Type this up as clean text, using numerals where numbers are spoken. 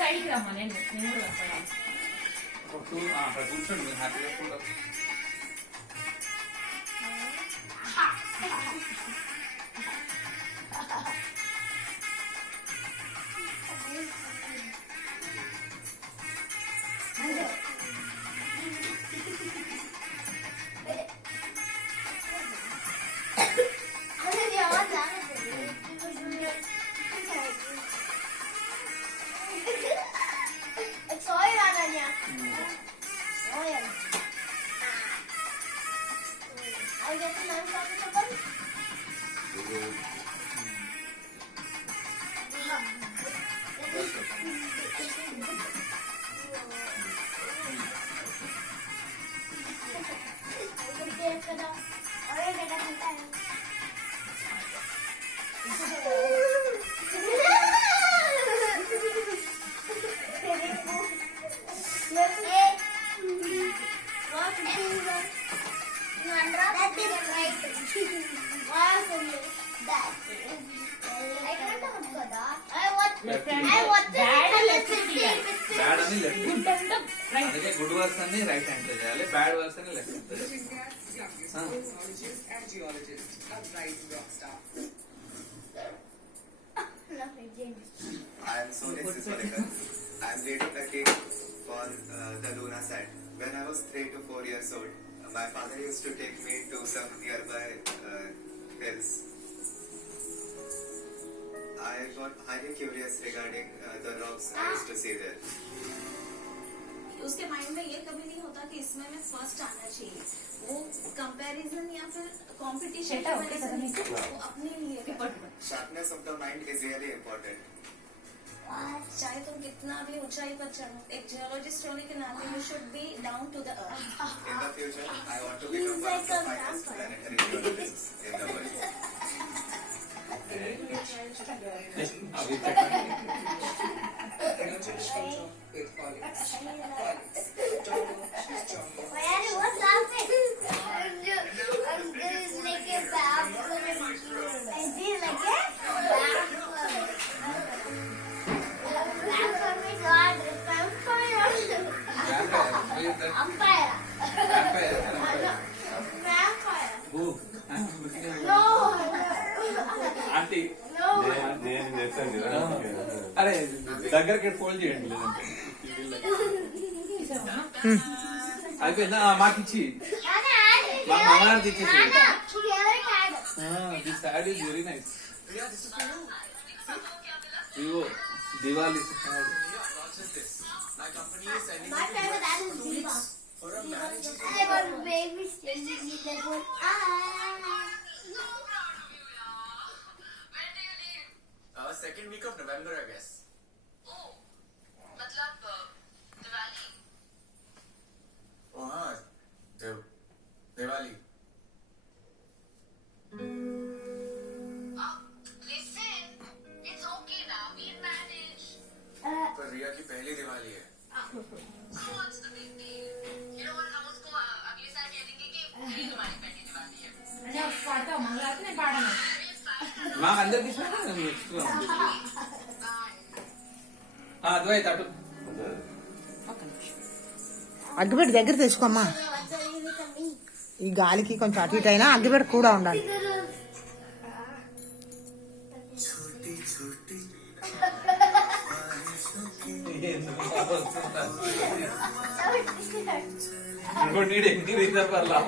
సైడ్కి రమ్మా నేను కూడా అక్కడ కూర్చోండి మీరు హ్యాపీగా కూడా. అందుకే గుడ్ వర్స్ అన్ని రైట్ హ్యాండ్ తో చేయాలి, బ్యాడ్ వర్స్ అని లెఫ్ట్ హ్యాండ్ తో I'm reading the cake for the Luna set. When I was 3 to 4 years old, my father used to take me to some nearby hills. I got highly curious regarding the rocks I used to see there. उसके माइंड में ये कभी नहीं होता कि इसमें मैं फर्स्ट आना चाहिए, वो कंपैरिजन या फिर कंपटीशन वो अपने लिए। Sharpness of the mind is really important. चाहे तुम कितना भी ऊंचाई पर चलो, एक जियोलॉजिस्ट होने के नाते you should be down to the earth. In the future, I want to become one of the finest planetary geologists in the world. అవి చెప్పండి. ఆంటీ అరే దగ్గరకి ఫోల్డ్ చేయండి, లేదంటే అయిపోయిందా? మాకిచ్చి మా మామగారికి ఇచ్చేసి. This add is very nice. ఇవో Diwali Second week of November, I guess. Oh, मतलब दिवाली. Oh, हाँ, Diwali. Listen, it's okay now. We'll manage. पर रिया की पहली दिवाली है. So what's the big deal? You know what? हम उसको अगले साल कह देंगे कि ये तुम्हारी पहली दिवाली है. పాడతావు మంగళారతి, నేను పాడను. మాకు అందరికి ఇష్టం. అద్వైత అటు అగ్గిపెట్టి దగ్గర తెచ్చుకోమ్మా. ఈ గాలికి కొంచెం అటు ఇటు అయినా అగ్గిపెట్టి కూడా ఉండాలి. నీడే పర్లా